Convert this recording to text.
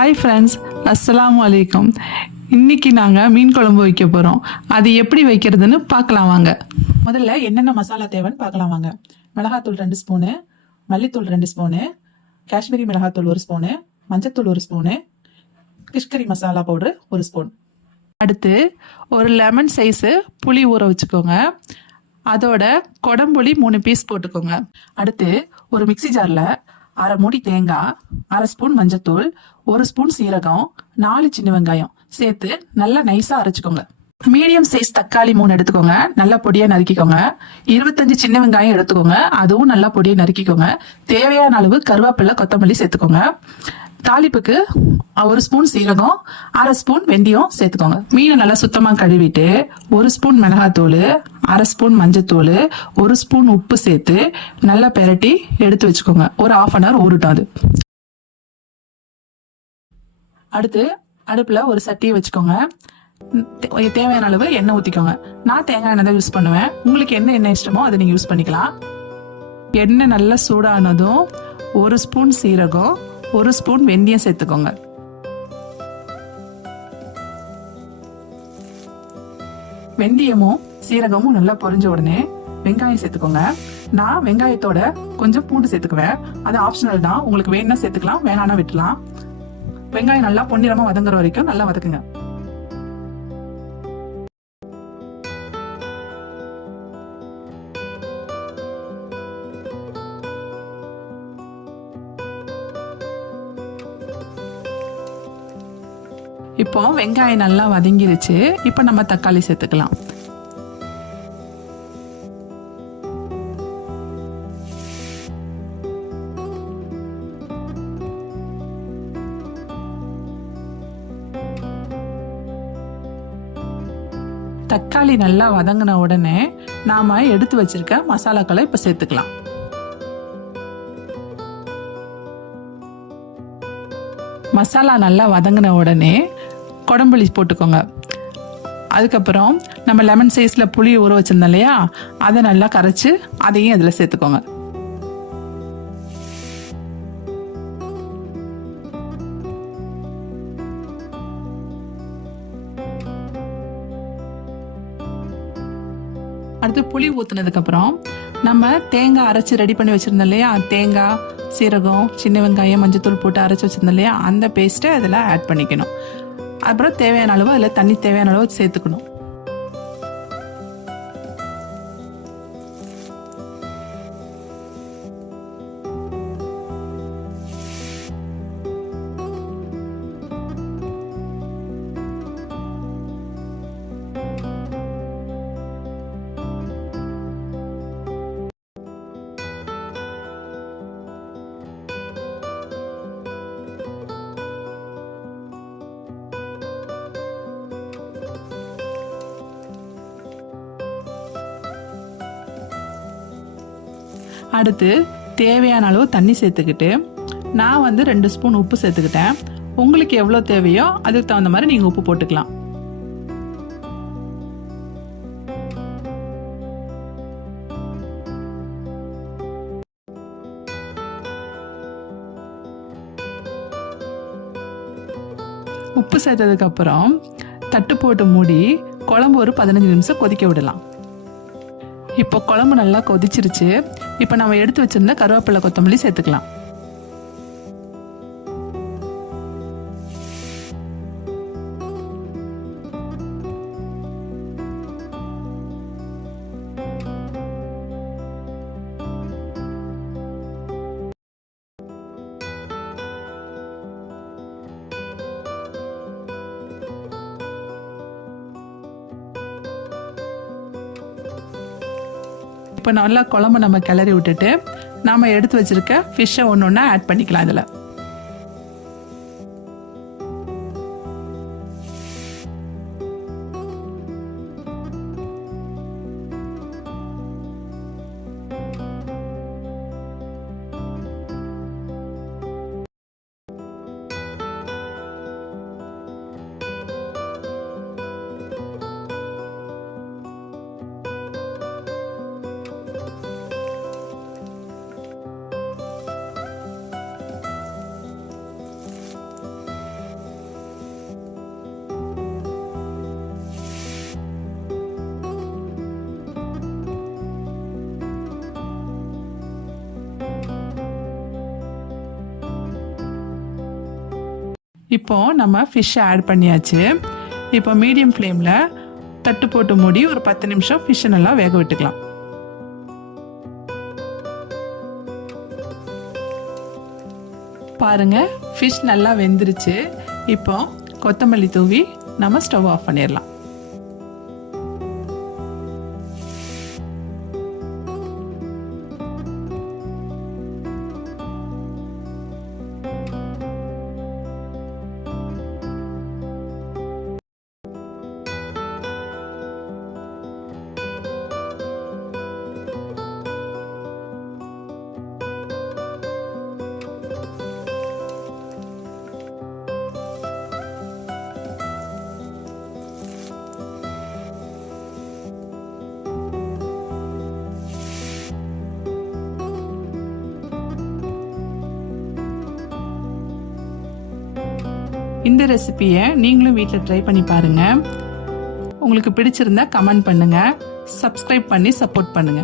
Hi friends, அஸ்ஸலாமு அலைக்கும். இன்னைக்கு நாங்கள் மீன் குழம்பு வைக்க போகிறோம். அது எப்படி வைக்கிறதுன்னு பார்க்கலாம் வாங்க. முதல்ல என்னென்ன மசாலா தேவைன்னு பார்க்கலாம் வாங்க. மிளகாத்தூள் 2 ஸ்பூனு, மல்லித்தூள் 2 ஸ்பூனு, காஷ்மீரி மிளகாத்தூள் 1 ஸ்பூனு, மஞ்சத்தூள் 1 ஸ்பூனு, கிஷ்கரி மசாலா பவுடர் 1 ஸ்பூன். அடுத்து ஒரு லெமன் சைஸு புளி ஊற வச்சுக்கோங்க. அதோட கொடம்புளி 3 பீஸ் போட்டுக்கோங்க. அடுத்து ஒரு மிக்சி ஜாரில் அரை மூடி தேங்காய், அரை ஸ்பூன் மஞ்சத்தூள், 1 ஸ்பூன் சீரகம், 4 சின்ன வெங்காயம் சேர்த்து நல்லா நைஸா அரைச்சிக்கோங்க. மீடியம் சைஸ் தக்காளி 3 எடுத்துக்கோங்க, நல்லா பொடியா நறுக்கிக்கோங்க. 25 சின்ன வெங்காயம் எடுத்துக்கோங்க, அதுவும் நல்லா பொடியா நறுக்கிக்கோங்க. தேவையான அளவு கருவேப்பிலை, கொத்தமல்லி சேர்த்துக்கோங்க. தாளிப்புக்கு 1 ஸ்பூன் சீரகம், அரை ஸ்பூன் வெந்தயம் சேர்த்துக்கோங்க. மீனை நல்லா சுத்தமா கழுவிட்டு 1 ஸ்பூன் மிளகாத்தூள், அரை ஸ்பூன் மஞ்சத்தூள், 1 ஸ்பூன் உப்பு சேர்த்து நல்லா பெரட்டி எடுத்து வச்சுக்கோங்க. ஒரு 1/2 hour ஊறட்டும் அது. அடுத்து அடுப்புல ஒரு சட்டியை வச்சுக்கோங்க. தேவையான அளவு எண்ணெய் ஊற்றிக்கோங்க. நான் தேங்காய் எண்ணெய் தான் யூஸ் பண்ணுவேன். உங்களுக்கு என்ன எண்ணெய் இஷ்டமோ அதை நீங்கள் யூஸ் பண்ணிக்கலாம். எண்ணெய் நல்லா சூடானதும் 1 ஸ்பூன் சீரகம், 1 ஸ்பூன் வெந்தயம் சேர்த்துக்கோங்க. வெந்தயமும் சீரகமும் நல்லா பொரிஞ்ச உடனே வெங்காயம் சேர்த்துக்கோங்க. நான் வெங்காயத்தோட கொஞ்சம் பூண்டு சேர்த்துக்குவேன். அது ஆப்ஷனல் தான், உங்களுக்கு வேணும்னா சேர்த்துக்கலாம், வேணானா விட்டுலாம். வெங்காயம் நல்லா பொன்னிறமா வதங்குற வரைக்கும் நல்லா வதக்குங்க. இப்போ வெங்காயம் நல்லா வதங்கிருச்சு. இப்போ நம்ம தக்காளி சேர்த்துக்கலாம். தக்காளி நல்லா வதங்கின உடனே நாம எடுத்து வச்சிருக்க மசாலாக்களை இப்ப சேர்த்துக்கலாம். மசாலா நல்லா வதங்கின உடனே கொடம்புளி போட்டுக்கோங்க. அதுக்கப்புறம் நம்ம லெமன் சைஸ்ல புளி ஊற வச்சிருந்தோம் இல்லையா, அதை நல்லா கரைச்சு அதையும் அதில் சேர்த்துக்கோங்க. அடுத்து புளி ஊற்றுனதுக்கு அப்புறம் நம்ம தேங்காய் அரைச்சி ரெடி பண்ணி வச்சிருந்தோம் இல்லையா, தேங்காய், சீரகம், சின்ன வெங்காயம், மஞ்சத்தூள் போட்டு அரைச்சி வச்சிருந்தோம் இல்லையா, அந்த பேஸ்ட்டை அதில் ஆட் பண்ணிக்கணும். அப்புறம் தேவையான அளவு அதில் தண்ணி தேவையான அளவு சேர்த்துக்கணும். அடுத்து தேவையான அளவு தண்ணி சேர்த்துக்கிட்டு நான் 2 ஸ்பூன் உப்பு சேர்த்துக்கிட்டேன். உங்களுக்கு எவ்வளோ தேவையோ அதுக்கு தகுந்த மாதிரி நீங்கள் உப்பு போட்டுக்கலாம். உப்பு சேர்த்ததுக்கு அப்புறம் தட்டு போட்டு மூடி குழம்பு ஒரு 15 நிமிஷம் கொதிக்க விடலாம். இப்போ குழம்பு நல்லா கொதிச்சிருச்சு. இப்போ நம்ம எடுத்து வச்சிருந்த கருவேப்பிலை, கொத்தமல்லி சேர்த்துக்கலாம். இப்போ நல்லா குழம்பு நம்ம கிளறி விட்டுட்டு நாம எடுத்து வச்சிருக்க ஃபிஷ்ஷை ஒன்று ஒன்றா ஆட் பண்ணிக்கலாம். இதில் இப்போ நம்ம ஃபிஷ்ஷை ஆட் பண்ணியாச்சு. இப்போ மீடியம் ஃப்ளேமில் தட்டு போட்டு மூடி ஒரு 10 நிமிஷம் ஃபிஷ்ஷை நல்லா வேக விட்டுக்கலாம். பாருங்க, ஃபிஷ் நல்லா வெந்துருச்சு. இப்போ கொத்தமல்லி தூவி நம்ம ஸ்டவ் ஆஃப் பண்ணிடலாம். இந்த ரெசிபியை நீங்களும் வீட்டில் ட்ரை பண்ணி பாருங்க. உங்களுக்கு பிடிச்சிருந்தா கமெண்ட் பண்ணுங்க, சப்ஸ்கிரைப் பண்ணி சப்போர்ட் பண்ணுங்க.